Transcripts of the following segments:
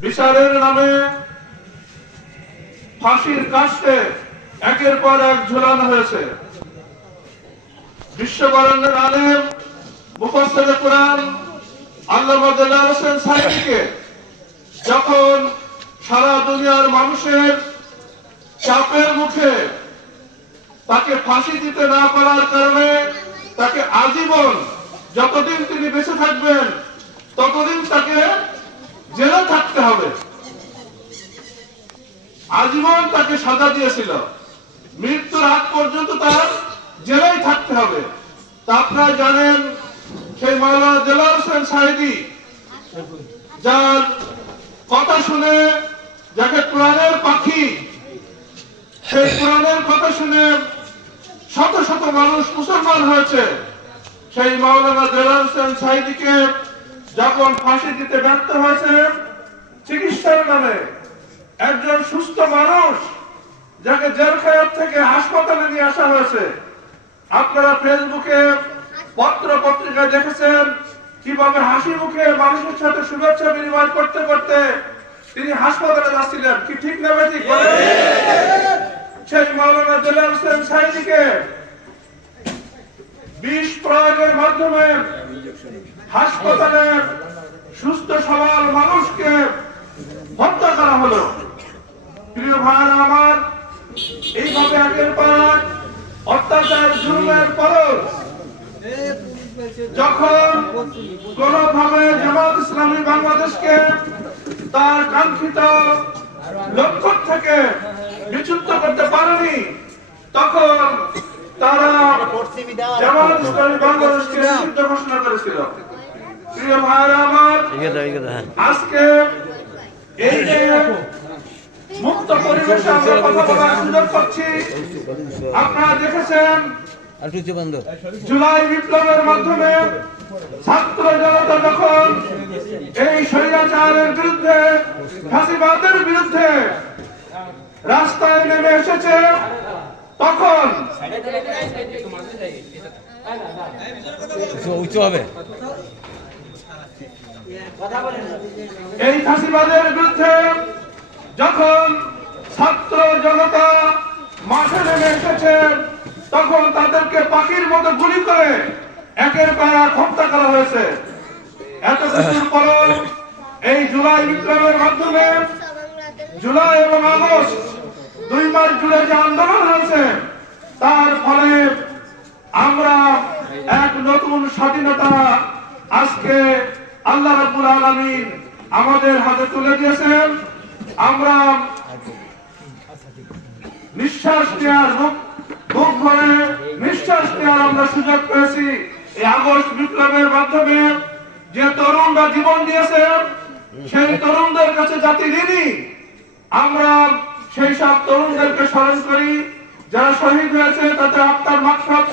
বিচারের নামে ফাঁসির কাস্টে একের পর এক ঝুলানো হয়েছে। বিশ্ববরণের আলেম মুখস্থ কোরআন দেলার হোসেন সাহেবকে যখন সারা দুনিয়ার মানুষের চাপের মুখে তাকে ফাঁসি দিতে না পারার কারণে তাকে আজীবন যতদিন তিনি বেঁচে থাকবেন, ততদিন তাকে হবে। আজীবন তাকে সাজা দিয়েছিল। মৃত্যুর আগ পর্যন্ত তার জেলেই থাকতে হবে। তা আপনারা জানেন, সেই মাওলানা দেলার হোসেন সাহেদি যার কথা শুনে যাকে কোরআনের পাখি, সেই কোরআনের কথা শুনে শত শত মানুষ মুসলমান হয়েছে। সেই মাওলানা দেলার হোসেন সাইদিকে যখন ফাঁসি দিতে ব্যর্থ হয়েছে চিকিৎসার নামে একজন সুস্থ মানুষ যাকে জেলখানার থেকে হাসপাতালে নিয়ে আসা হয়েছে আপনারা ফেসবুকে পত্র পত্রিকায় দেখেছেন কীভাবে হাসি মুখে মানুষের সাথে শুভেচ্ছা বিনিময় করতে করতে তিনি হাসপাতালে যাচ্ছিলেন কি ঠিক না ঠিক? সেই মাওলানা দেলার হোসেন সাইদিকে বিষ প্রয়োগের মাধ্যমে হাসপাতালের সুস্থ সবল মানুষকে হত্যা করা হলো। প্রিয় ভাই আমার এইভাবে আগের পর অত্যাচার জুলুমের পর যখন কোনভাবে জামাত ইসলামী বাংলাদেশকে তার কাঙ্ক্ষিত লক্ষ্য থেকে বিচ্যুত করতে পারেনি তখন তারা জামাত ইসলামী বাংলাদেশকে নিষিদ্ধ ঘোষণা করেছিল। প্রিয় ভাইরা আমার আজকে জুলাই বিপ্লবের মাধ্যমে ছাত্র জনতা যখন এই স্বৈরাচারের বিরুদ্ধে, ফাঁসিবাদের বিরুদ্ধে রাস্তায় নেমে এসেছে, তখন হবে। এই ফাঁসিবাদের বিরুদ্ধে যখন ছাত্র জনতা মাঠে নেমে এসেছে, তখন তাদেরকে পাখির মতো গুলি করে একের পর এক হত্যা করা হয়েছে। এত কিছুর পরও এই জুলাই বিপ্লবের মাধ্যমে জুলাই এবং আগস্ট দুই মাস জুড়ে যে আন্দোলন হয়েছে, তার ফলে আমরা এক নতুন স্বাধীনতা আজকে আল্লাহ রাব্বুল আলামিন আমাদের হাতে তুলে দিয়েছেন। আমরা নিঃশ্বাস নেওয়ার মুখ মুখ ভরে নিঃশ্বাস নেওয়ার আমরা সুযোগ পেয়েছি এই আগস্ট বিপ্লবের মাধ্যমে। যে তরুণরা জীবন দিয়েছে, সেই তরুণদের কাছে জাতি ঋণী। আমরা সেই সব তরুণদেরকে স্মরণ করি, যারা শহীদ হয়েছে, তাদের আত্মার মাকসাদ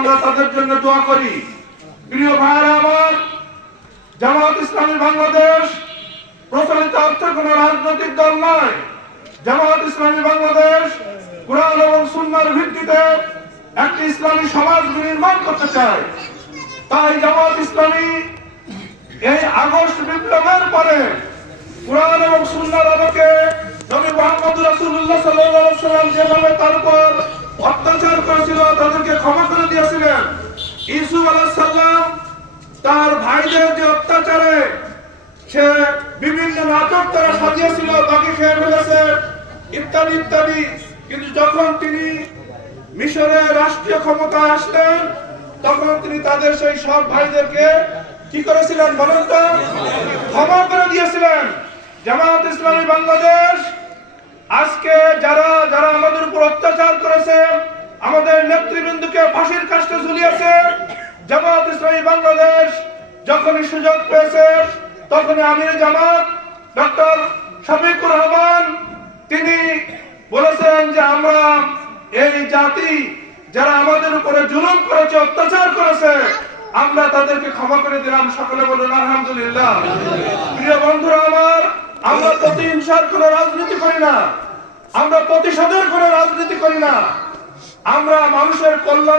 আমরা তাদের জন্য দোয়া করি। প্রিয় ভাইরা আমার, জামাত ইসলামী বাংলাদেশ প্রচলিত অর্থে কোন রাজনৈতিক দল নয়। জামাত ইসলামী বাংলাদেশ কোরআন এবং সুন্নার ভিত্তিতে একটি ইসলামী সমাজ নির্মাণ করতে চায়। তাই জামাত ইসলামী এই আগস্ট বিপ্লবের পরে কোরআন এবং সুন্নার আলোকে নবী মোহাম্মদ রাসূলুল্লাহ সাল্লাল্লাহু যেভাবে তার উপর অত্যাচার করেছিল, তাদেরকে ক্ষমা করে দিয়েছিলেন। ইসুফ আলাইহিস সালাম তার ভাইদের যে অত্যাচারে সে বিভিন্ন নাটক তারা সাজিয়েছিল, বাকি খেয়ে ফেলেছে, ইত্যাদি ইত্যাদি। কিন্তু যখন তিনি মিশরে রাষ্ট্রীয় ক্ষমতা আসলেন, তখন তিনি তাদের সেই সব ভাইদেরকে কি করেছিলেন বলেন তো? ক্ষমা করে দিয়েছিলেন। জামাত ইসলামী বাংলাদেশ আজকে যারা যারা আমাদের উপর অত্যাচার করেছে, আমাদের নেতৃবৃন্দকে ফাঁসির কাছে ঝুলিয়েছে, জামাত ইসলামী বাংলাদেশ যখনই সুযোগ পেয়েছে, তখনই আমির জামাত ডক্টর শফিকুর রহমান, তিনি বলেছেন যে আমরা এই জাতি যারা আমাদের উপরে জুলুম করেছে, অত্যাচার করেছে, আমরা তাদেরকে ক্ষমা করে দিলাম। সকলে বলুন, আলহামদুলিল্লাহ। প্রিয় বন্ধুরা আমরা প্রতিহিংসার কোনো রাজনীতি করি না। আমরা প্রতিশোধের কোনো রাজনীতি করি না। আমরা মানুষের কল্যাণ